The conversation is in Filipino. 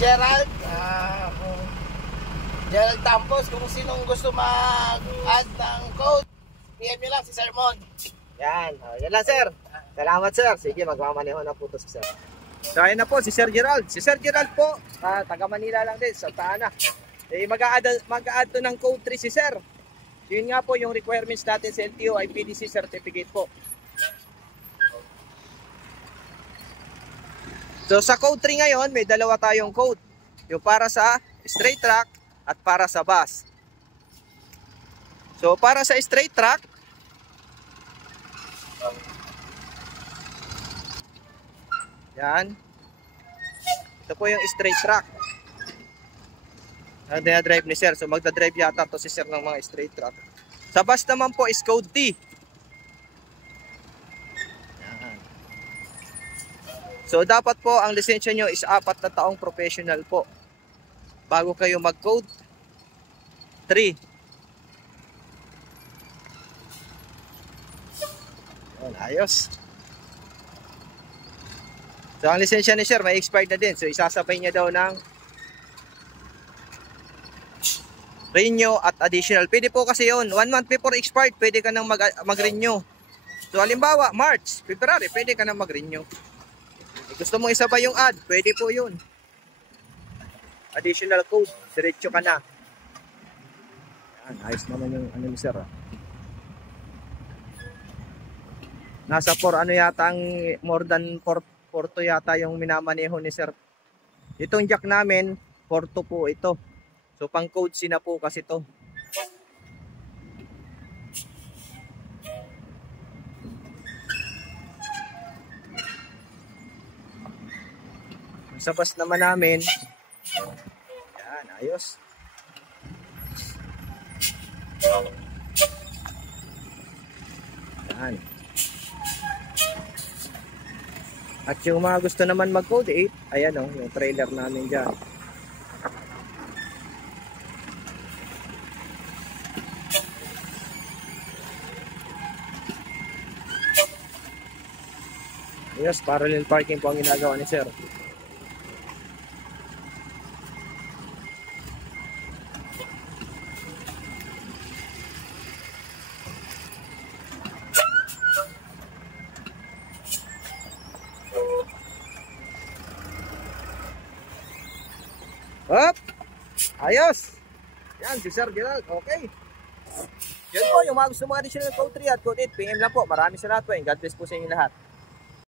Gerald. Gerald Tampos, kung sinong gusto mag-add ng code, PM nyo lang si Sir Mon. Yan, yan lang sir. Salamat sir. Sige, magmamaneho na po to si sir. So ayun na po si Sir Gerald. Si Sir Gerald po, taga Manila lang din, sa Tana. Mag-a-add to ng code 3 si sir. Yun nga po yung requirements natin sa LTO IPDC certificate po. So sa code 3 ngayon, may dalawa tayong code. Yung para sa straight track at para sa bus. So para sa straight track, yan. Ito po yung straight track. Drive ni sir. So magdadrive yata to si sir ng mga straight track. Sa bus naman po is code T. Yan. So dapat po ang lisensya nyo is 4 na taong professional po bago kayo mag code 3. Yan, ayos. So ang lisensya ni sir may expired na din. So isasabay niya daw ng renew at additional. Pwede po kasi yun. 1 month before expired, pwede ka nang mag-renew. So halimbawa, March, February, pwede ka nang mag-renew. Gusto mong isabay yung add, pwede po yun. Additional code, diretso ka na. Yan, ayos naman yung ano ni sir. Nasa 4 ano yata ang more than 4 yata yung minamaneho ni sir. Itong jack namin, 4 po ito. So pang code C na po kasi to. Sa bus naman namin, yan, ayos. Yan. At yung mga gusto naman mag code 8, ayan o, yung trailer namin dyan. Yes, parallel parking po ang ginagawa ni sir. Up! Ayos! Yan, si Sir Gerald. Okay. Yan po, yung mga gusto mga additional code 3 at code 8, PM lang po. Maraming salamat po. God bless po sa inyo lahat.